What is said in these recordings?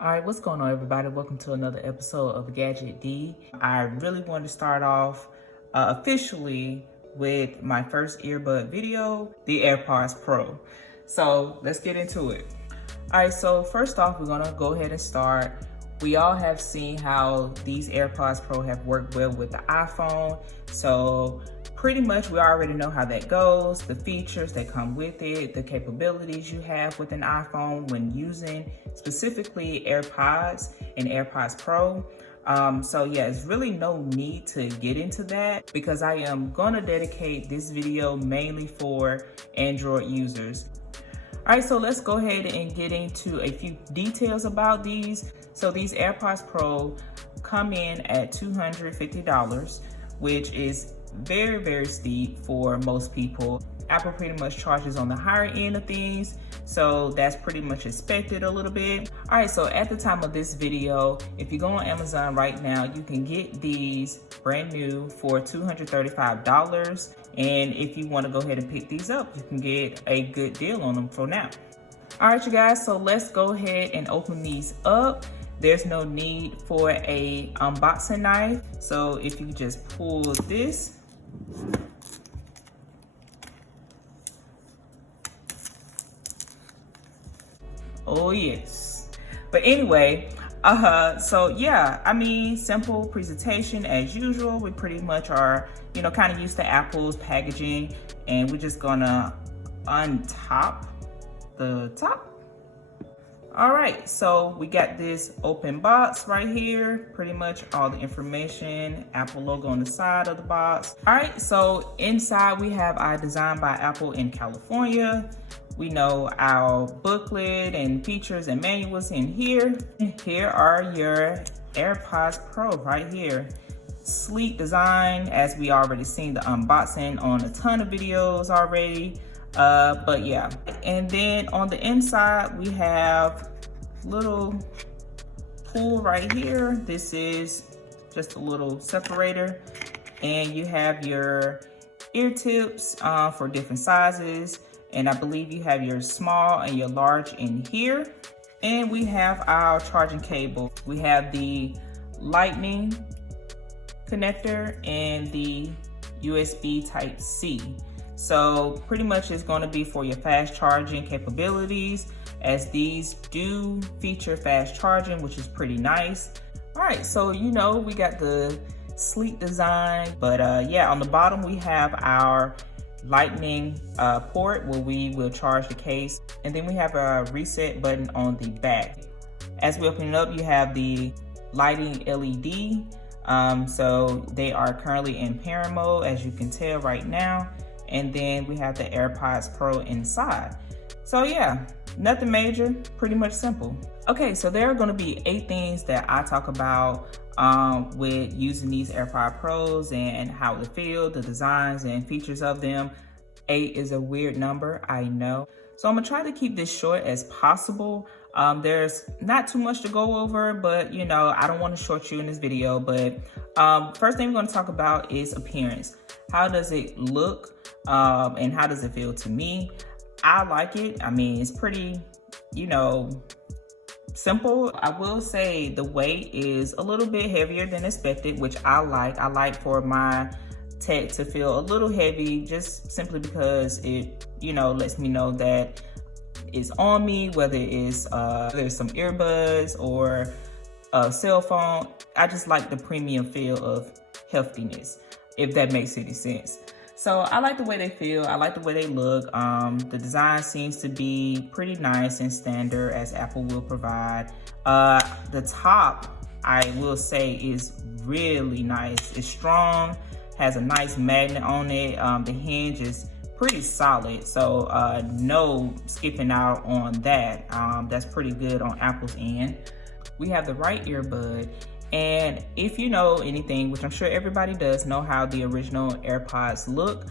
All right, what's going on, everybody? Welcome to another episode of Gadget D. I really wanted to start off officially with my first earbud video, the AirPods Pro. So let's get into it. All right, so first off, we're gonna go ahead and start. We all have seen how these AirPods Pro have worked well with the iPhone. So pretty much we already know how that goes, the features that come with it, the capabilities you have with an iPhone when using specifically AirPods and AirPods Pro. So yeah, it's really no need to get into that because I am gonna dedicate this video mainly for Android users. All right, so let's go ahead and get into a few details about these. So these AirPods Pro come in at $250, which is very steep for most people. Apple pretty much charges on the higher end of things, so that's pretty much expected a little bit. All right, so at the time of this video, if you go on Amazon right now, you can get these brand new for $235. And if you want to go ahead and pick these up, you can get a good deal on them for now. All right, you guys, so let's go ahead and open these up. There's no need for a unboxing knife. So if you just pull this, oh yes. But anyway, so yeah, I mean, simple presentation as usual. We pretty much are, kind of used to Apple's packaging, and we're just gonna untop the top. All right, so we got this open box right here, pretty much all the information, Apple logo on the side of the box. All right, so inside we have our Design by Apple in California. We know our booklet and features and manuals in here. Here are your AirPods Pro right here. Sleek design, as we already seen the unboxing on a ton of videos already. But yeah, and then on the inside we have little pull right here. This is just a little separator, and you have your ear tips for different sizes, and I believe you have your small and your large in here. And we have our charging cable. We have the lightning connector and the USB type C. So pretty much it's going to be for your fast charging capabilities, as these do feature fast charging, which is pretty nice. All right, so we got the sleek design, but yeah, on the bottom we have our lightning port where we will charge the case, and then we have a reset button on the back. As we open it up, you have the lighting LED. So they are currently in parent mode, as you can tell right now. And then we have the AirPods Pro inside. So yeah, nothing major, pretty much simple. Okay, so there are gonna be 8 things that I talk about with using these AirPods Pros and how they feel, the designs and features of them. 8 is a weird number, I know. So I'm gonna try to keep this short as possible. There's not too much to go over, but I don't want to short you in this video. But first thing we're going to talk about is appearance. How does it look and how does it feel to me? I like it. I mean, it's pretty, simple. I will say the weight is a little bit heavier than expected, which I like. I like for my tech to feel a little heavy, just simply because it, lets me know that it's on me, whether it's there's some earbuds or a cell phone. I just like the premium feel of heftiness, if that makes any sense. So I like the way they feel. I like the way they look. The design seems to be pretty nice and standard, as Apple will provide. The top, I will say, is really nice. It's strong, has a nice magnet on it. The hinge is pretty solid, so no skipping out on that. That's pretty good on Apple's end. We have the right earbud, and if you know anything, which I'm sure everybody does, know how the original AirPods look.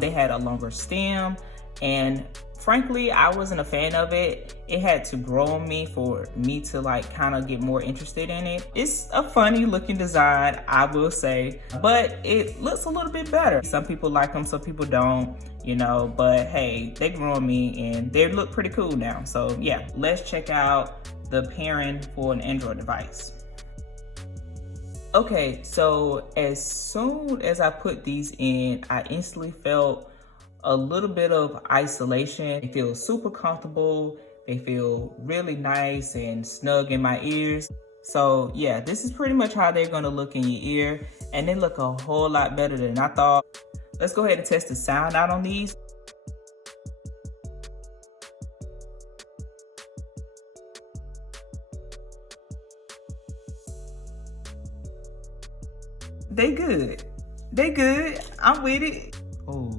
They had a longer stem, and frankly, I wasn't a fan of it. It had to grow on me for me to kind of get more interested in it. It's a funny looking design, I will say, but it looks a little bit better. Some people like them, some people don't. but hey, they grew on me and they look pretty cool now. So yeah, let's check out the pairing for an Android device. Okay, so as soon as I put these in, I instantly felt a little bit of isolation. They feel super comfortable. They feel really nice and snug in my ears. So yeah, this is pretty much how they're gonna look in your ear, and they look a whole lot better than I thought. Let's go ahead and test the sound out on these. They good. They good. I'm with it. Oh.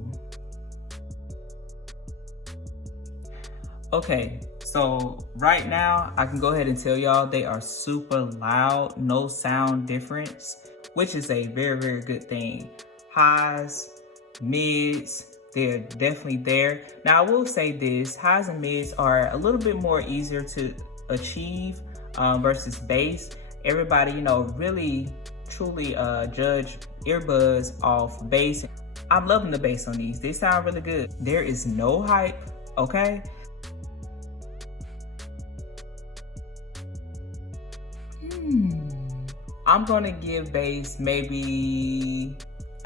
Okay, so right now I can go ahead and tell y'all they are super loud, no sound difference, which is a very, very good thing. Highs, mids, they're definitely there. Now I will say this, highs and mids are a little bit more easier to achieve versus bass. Everybody, you know, really truly judge earbuds off bass. I'm loving the bass on these. They sound really good. There is no hype, okay? I'm gonna give bass maybe,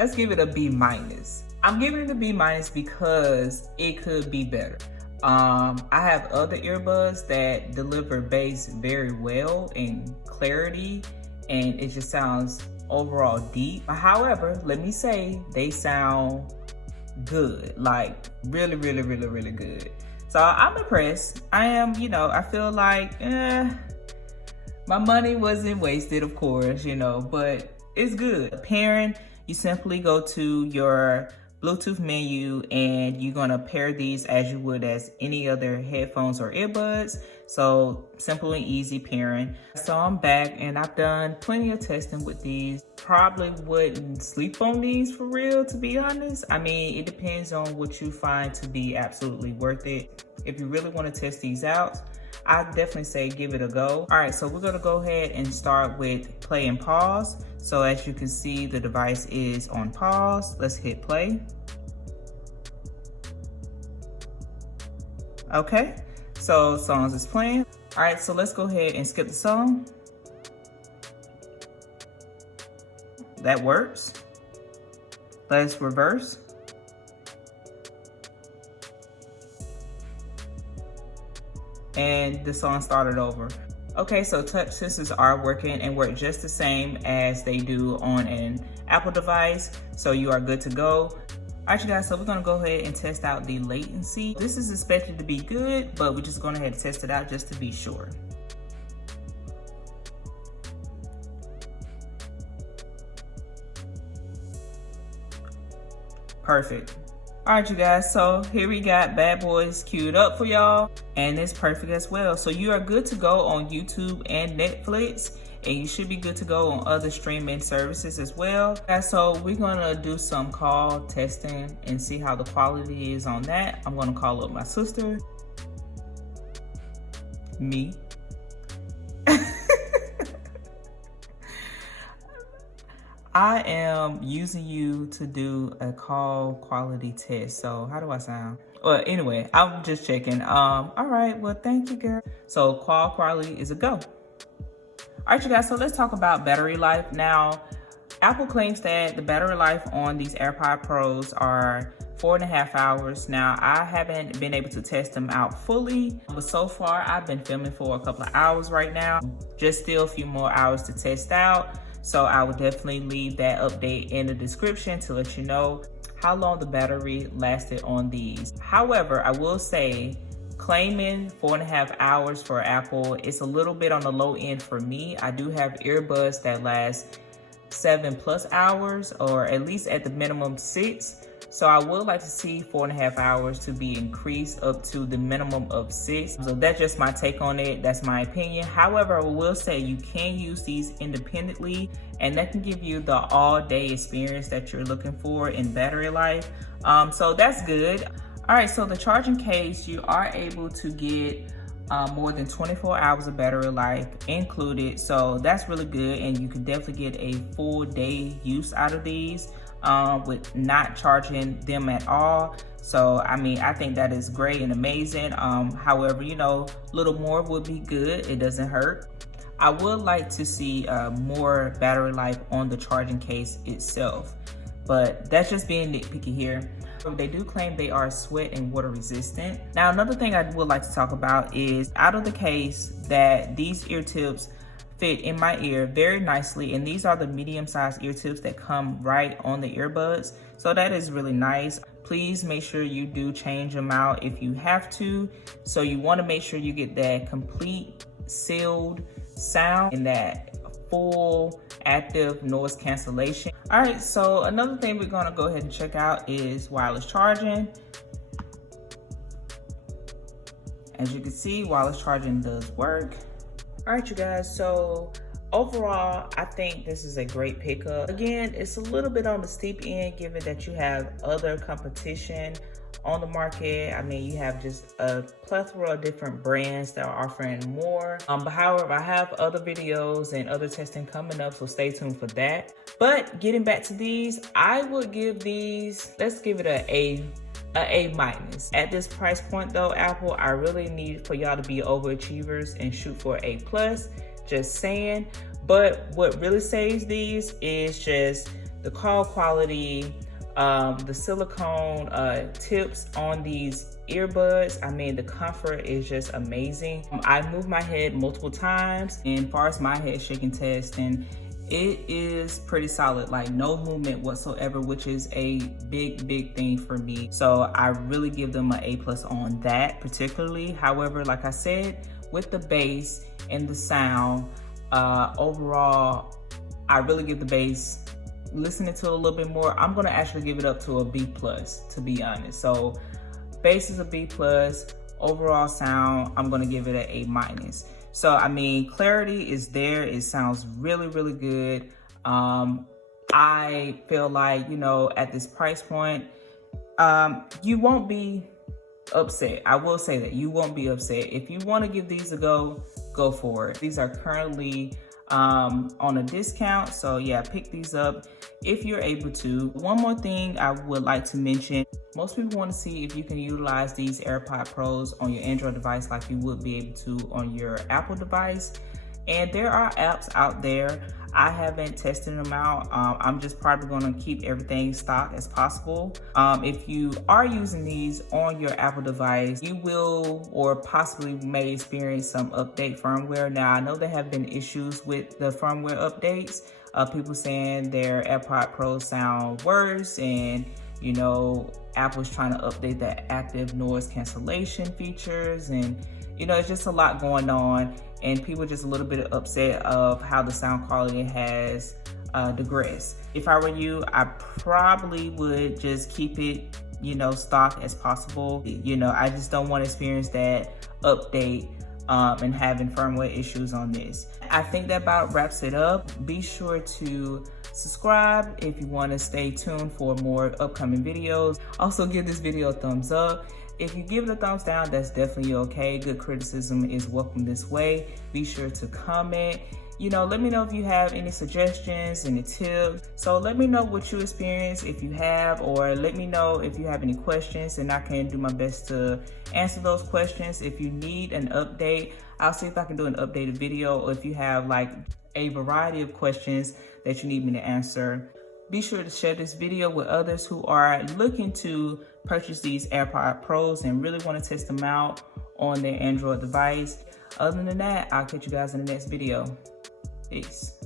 let's give it a B minus. I'm giving it a B minus because it could be better. I have other earbuds that deliver bass very well in clarity, and it just sounds overall deep. However, let me say they sound good, like really, really, really, really good. So I'm impressed. I am, you know, I feel like, my money wasn't wasted, of course, you know, but it's good. Pairing, you simply go to your Bluetooth menu and you're gonna pair these as you would as any other headphones or earbuds. So simple and easy pairing. So I'm back and I've done plenty of testing with these. Probably wouldn't sleep on these for real, to be honest. I mean, it depends on what you find to be absolutely worth it. If you really wanna test these out, I definitely say give it a go. All right, so we're gonna go ahead and start with play and pause. So as you can see, the device is on pause. Let's hit play. Okay, so songs is playing. All right, so let's go ahead and skip the song. That works. Let's reverse. And the song started over. Okay, so touch sensors are working and work just the same as they do on an Apple device, so you are good to go. All right, you guys, so we're gonna go ahead and test out the latency. This is expected to be good, but we're just going ahead and test it out just to be sure. Perfect. All right, you guys, so here we got Bad Boys queued up for y'all, and it's perfect as well. So you are good to go on YouTube and Netflix, and you should be good to go on other streaming services as well. And so we're gonna do some call testing and see how the quality is on that. I'm gonna call up my sister. Me. I am using you to do a call quality test. So how do I sound? Well, anyway, I'm just checking. All right, well, thank you, girl. So call quality is a go. All right, you guys, so let's talk about battery life. Now, Apple claims that the battery life on these AirPods Pros are 4.5 hours. Now, I haven't been able to test them out fully, but so far I've been filming for a couple of hours right now. Just still a few more hours to test out. So I would definitely leave that update in the description to let you know how long the battery lasted on these. However, I will say claiming 4.5 hours for Apple, it's a little bit on the low end for me. I do have earbuds that last 7+ hours, or at least at the minimum 6. So I would like to see 4.5 hours to be increased up to the minimum of 6. So that's just my take on it. That's my opinion. However, I will say you can use these independently, and that can give you the all-day experience that you're looking for in battery life. So that's good. All right, so the charging case, you are able to get more than 24 hours of battery life included. So that's really good, and you can definitely get a full day use out of these with not charging them at all. So, I mean, I think that is great and amazing. However, you know, a little more would be good. It doesn't hurt. I would like to see more battery life on the charging case itself, but that's just being nitpicky here. They do claim they are sweat and water resistant. Now, another thing I would like to talk about is out of the case that these ear tips fit in my ear very nicely, and these are the medium-sized ear tips that come right on the earbuds, so that is really nice. Please make sure you do change them out if you have to. So you want to make sure you get that complete sealed sound and that full active noise cancellation. All right, so another thing we're going to go ahead and check out is wireless charging. As you can see, wireless charging does work. All right, you guys, so overall, I think this is a great pickup. Again, it's a little bit on the steep end given that you have other competition on the market. I mean, you have just a plethora of different brands that are offering more. But however, I have other videos and other testing coming up, so stay tuned for that. But getting back to these, I would give these, let's give it a A minus. At this price point though, Apple, I really need for y'all to be overachievers and shoot for A plus, just saying. But what really saves these is just the call quality, the silicone tips on these earbuds. I mean, the comfort is just amazing. I moved my head multiple times, and as far as my head shaking test, and it is pretty solid, like no movement whatsoever, which is a big thing for me. So I really give them an A plus on that particularly. However, like I said, with the bass and the sound, overall, I really give the bass, listening to it a little bit more, I'm gonna actually give it up to a B plus, to be honest. So bass is a B plus, overall sound, I'm gonna give it an A minus. So, I mean, clarity is there. It sounds really good. I feel like, you know, at this price point, you won't be upset. I will say that you won't be upset. If you want to give these a go for it. These are currently on a discount. So yeah, pick these up if you're able to. One more thing I would like to mention. Most people want to see if you can utilize these AirPods Pros on your Android device like you would be able to on your Apple device. And there are apps out there. I haven't tested them out. I'm just probably going to keep everything stocked as possible. If you are using these on your Apple device, you will or possibly may experience some update firmware. Now, I know there have been issues with the firmware updates. People saying their AirPods Pro sound worse, and you know, Apple's trying to update the active noise cancellation features, and you know, it's just a lot going on, and people just a little bit upset of how the sound quality has digressed. If I were you, I probably would just keep it, you know, stocked as possible. You know, I just don't want to experience that update and having firmware issues on this. I think that about wraps it up. Be sure to subscribe if you want to stay tuned for more upcoming videos. Also, give this video a thumbs up. If you give it a thumbs down, that's definitely okay. Good criticism is welcome this way. Be sure to comment. You know, let me know if you have any suggestions, any tips. So let me know what you experience if you have, or let me know if you have any questions, and I can do my best to answer those questions. If you need an update, I'll see if I can do an updated video, or if you have like a variety of questions that you need me to answer. Be sure to share this video with others who are looking to purchase these AirPods Pros and really want to test them out on their Android device. Other than that, I'll catch you guys in the next video. Peace.